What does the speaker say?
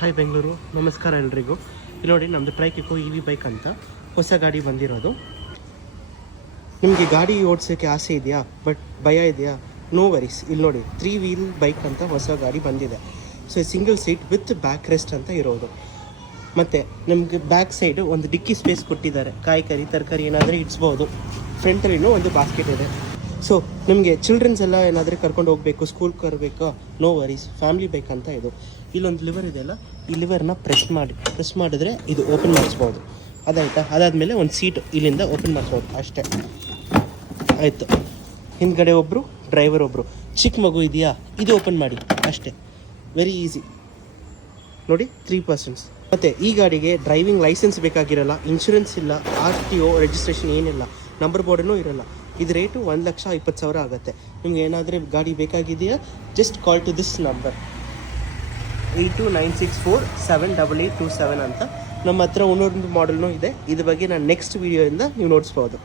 Hi Bengaluru, ನಮಸ್ಕಾರ ಎಲ್ರಿಗೂ. ಇಲ್ಲಿ ನೋಡಿ, ನಮ್ಮದು ಟ್ರೈಕಿಕೋ EV ಬೈಕ್ ಅಂತ ಹೊಸ ಗಾಡಿ ಬಂದಿರೋದು. ನಿಮಗೆ ಗಾಡಿ ಓಡಿಸೋಕ್ಕೆ ಆಸೆ ಇದೆಯಾ, ಬಟ್ ಭಯ ಇದೆಯಾ? No worries. ಇಲ್ಲಿ ನೋಡಿ, 3 ವೀಲ್ ಬೈಕ್ ಅಂತ ಹೊಸ ಗಾಡಿ ಬಂದಿದೆ. So single seat with back rest ಅಂತ ಇರೋದು. ಮತ್ತು ನಮಗೆ ಬ್ಯಾಕ್ ಸೈಡು ಒಂದು ಡಿಕ್ಕಿ ಸ್ಪೇಸ್ ಕೊಟ್ಟಿದ್ದಾರೆ. ಕಾಯಿ ತರಕಾರಿ ಏನಾದರೂ ಇಡ್ಸ್ಬೋದು. ಫ್ರಂಟಲ್ಲಿನೂ ಒಂದು ಬಾಸ್ಕೆಟ್ ಇದೆ. ಸೊ ನಿಮಗೆ ಚಿಲ್ಡ್ರನ್ಸ್ ಎಲ್ಲ ಏನಾದರೂ ಕರ್ಕೊಂಡು ಹೋಗಬೇಕು, ಸ್ಕೂಲ್ಗೆ ಕರಬೇಕು, ನೋ ವರೀಸ್. ಫ್ಯಾಮಿಲಿ ಬೈಕ್ ಅಂತ ಇದು. ಇಲ್ಲೊಂದು ಲಿವರ್ ಇದೆಯಲ್ಲ, ಈ ಲಿವರ್ನ ಪ್ರೆಸ್ ಮಾಡಿದ್ರೆ ಇದು ಓಪನ್ ಮಾಡಿಸ್ಬೋದು. ಅದಾಯಿತಾ? ಅದಾದಮೇಲೆ ಒಂದು ಸೀಟ್ ಇಲ್ಲಿಂದ ಓಪನ್ ಮಾಡಿಸ್ಬೋದು ಅಷ್ಟೇ. ಆಯಿತು. ಹಿಂದ್ಗಡೆ ಒಬ್ಬರು, ಡ್ರೈವರ್ ಒಬ್ಬರು. ಚಿಕ್ಕ ಮಗು ಇದೆಯಾ, ಇದು ಓಪನ್ ಮಾಡಿ ಅಷ್ಟೇ. Very easy. ನೋಡಿ, 3 ಪರ್ಸನ್ಸ್. ಮತ್ತು ಈ ಗಾಡಿಗೆ ಡ್ರೈವಿಂಗ್ ಲೈಸೆನ್ಸ್ ಬೇಕಾಗಿರಲ್ಲ, ಇನ್ಶೂರೆನ್ಸ್ ಇಲ್ಲ, RTO ರಿಜಿಸ್ಟ್ರೇಷನ್ ಏನಿಲ್ಲ, ನಂಬರ್ ಬೋರ್ಡೂ ಇರೋಲ್ಲ. ಇದು ರೇಟು 1,20,000 ಆಗುತ್ತೆ. ನಿಮ್ಗೆ ಏನಾದರೂ ಗಾಡಿ ಬೇಕಾಗಿದೆಯಾ, just call to this number 8296478827 ಅಂತ. ನಮ್ಮ ಹತ್ರ ಇನ್ನೊಂದು ಮಾಡೆಲ್ನೂ ಇದೆ. ಇದ್ರ ಬಗ್ಗೆ ನಾನು ನೆಕ್ಸ್ಟ್ ವೀಡಿಯೋಯಿಂದ ನೀವು ನೋಡಿಸ್ಬೋದು.